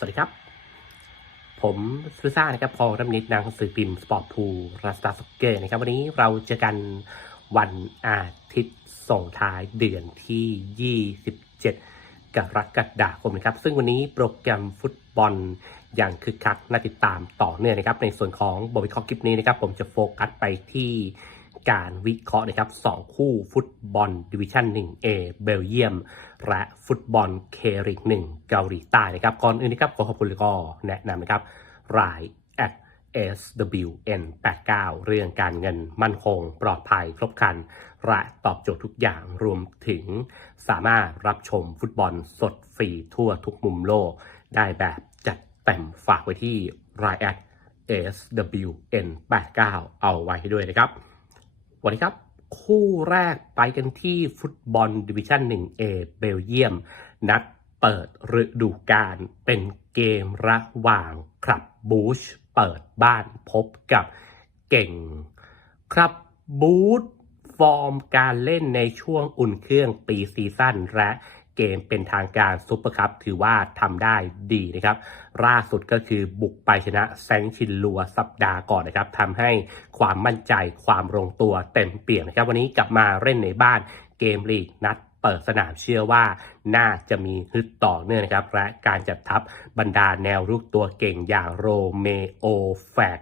สวัสดีครับ ผมซูซ่านะครับพอรำนิดนางสื่อพิมพ์สปอร์ตพูรัสตาสเกอร์นะครับ วันนี้เราเจอกันวันอาทิตย์ส่งท้ายเดือนที่ 27 กรกฎาคมนะครับ ซึ่งวันนี้โปรแกรมฟุตบอลอย่างคึกคักน่าติดตามต่อเนื่องนะครับ ในส่วนของบทวิเคราะห์คลิปนี้นะครับ ผมจะโฟกัสไปที่ การวิเคราะห์นะครับสองคู่ฟุตบอลดิวิชั่น 1A เบลเยียม และฟุตบอลเคริก1เกาหลีใต้นะครับ ก่อนอื่นนะครับขอขอบคุณแล้วก็แนะนำนะครับราย at SWN 89 เรื่องการเงินมั่นคง ปลอดภัยครบครันและตอบโจทย์ทุกอย่างรวมถึงสามารถรับชมฟุตบอลสดฟรีทั่วทุกมุมโลก ได้แบบจัดเต็มฝากไว้ที่ราย at SWN 89 เอาไว้ให้ด้วยนะครับ วันนี้ครับ คู่แรกไปกันที่ฟุตบอลดิวิชั่น 1A เบลเยียม นัดเปิดฤดูกาลเป็นเกมระหว่างครับบูชเปิดบ้านพบกับเก่ง ครับบูธฟอร์มการเล่นในช่วงอุ่นเครื่องปีซีซั่นและ เกมเป็นทางการซุปเปอร์คัพถือว่าทำได้ดีนะครับล่าสุดก็คือบุกไปชนะแซงชินลัวสัปดาห์ก่อนนะครับทำให้ความมั่นใจความลงตัวเต็มเปี่ยมนะครับ วันนี้กลับมาเล่นในบ้านเกมลีกนัดเปิดสนามเชื่อว่าน่าจะมีฮึดต่อเนื่องนะครับ และการจัดทัพบรรดาแนวรุกตัวเก่งอย่างโรเมโอแฟก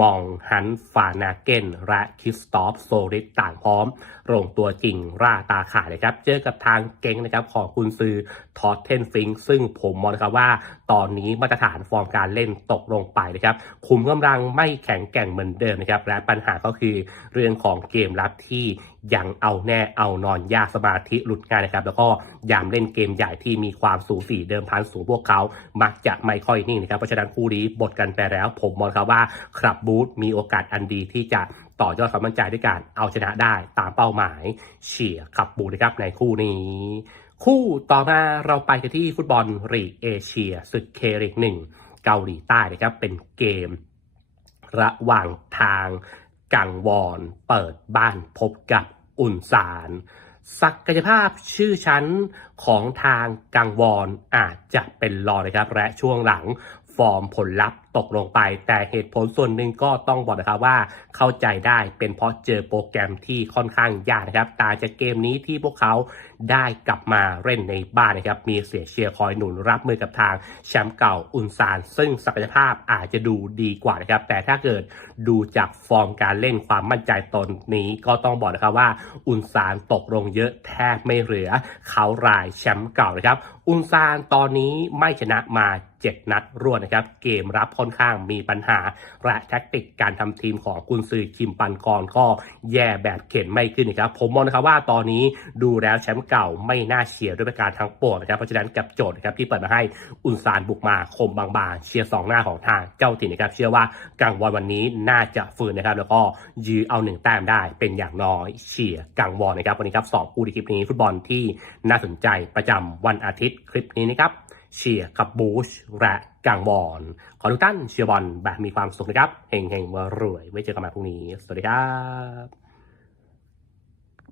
มองฮันฟานาเกนและคิสตอฟโซริสต่างพร้อมลงตัวจริงราตาขาดเลยครับ เจอกับทางเก่งนะครับของคุณซือทอตเทนฟิง ซึ่งผมมองนะครับว่า ตอนนี้มาตรฐานฟอร์มการเล่นตกลงไปนะครับ คุมกำลังไม่แข็งแกร่งเหมือนเดิมนะครับ และปัญหาก็คือเรื่องของเกมรับที่ยังเอาแน่เอานอนยากสมาธิหลุดง่ายนะครับ แล้วก็ยามเล่นเกมใหญ่ที่มีความสูสีเดิมพันสูงพวกเขา มักจะไม่ค่อยนิ่งนะครับ เพราะฉะนั้นคู่นี้บทกันไปแล้ว ผมมองครับว่าครับบูธมีโอกาสอันดีที่จะต่อยอดความมั่นใจด้วยการเอาชนะได้ตามเป้าหมายเฉียร์ขับบูธนะครับในคู่นี้ คู่ต่อมาเราไปกันที่ฟุตบอลลีกเอเชียศึกเคริกหนึ่งเกาหลีใต้นะครับเป็นเกมระหว่างทางกังวอนเปิดบ้านพบกับอุนสารศักยภาพชื่อชั้นของทางกังวอนอาจจะเป็นรอนะครับ และช่วงหลังฟอร์มผลลัพธ์ตกลงไป แต่เหตุผลส่วนหนึ่งก็ต้องบอกนะครับว่าเข้าใจได้เป็นเพราะเจอโปรแกรมที่ค่อนข้างยากนะครับตาจากเกมนี้ที่พวกเขาได้กลับมาเล่นในบ้านนะครับมีเสียเชียร์คอยหนุนรับมือกับทางแชมป์เก่าอุนซาน ซึ่งศักยภาพอาจจะดูดีกว่านะครับแต่ถ้าเกิดดูจากฟอร์มการเล่นความมั่นใจตนนี้ก็ต้องบอกนะครับว่าอุนซานตกลงเยอะแทบไม่เหลือเขารายแชมป์เก่านะครับอุนซานตอนนี้ไม่ชนะมา 7 นัดรวดนะครับ เกมรับค่อนข้างมีปัญหา และแท็กติกการทำทีมของกุนซือคิมปันกรก็แย่แบบเข็นไม่ขึ้นนะครับผมมองนะครับว่าตอนนี้ดูแล้วแชมป์เก่าไม่น่าเชียร์ด้วยประการทั้งปวงนะครับเพราะฉะนั้นกับโจทย์นะครับที่เปิดมาให้อุนซานบุกมาคมบางๆ เชียร์สองหน้าของทางเจ้าถิ่นนะครับเชื่อว่ากังวอนวันนี้น่าจะฟื้นนะครับ แล้วก็ยื้อเอาหนึ่งแต้มได้เป็นอย่างน้อยเชียร์กังวอนนะครับวันนี้ครับสองคู่ในคลิปนี้ฟุตบอลที่น่าสนใจประจำวันอาทิตย์คลิปนี้นะครับ เชียร์กับบูชและกังบอลขอทุกท่านเชียร์บอลแบบมีความสุขนะครับเฮงเฮงรวยไว้เจอกันใหม่พรุ่งนี้ สวัสดีครับ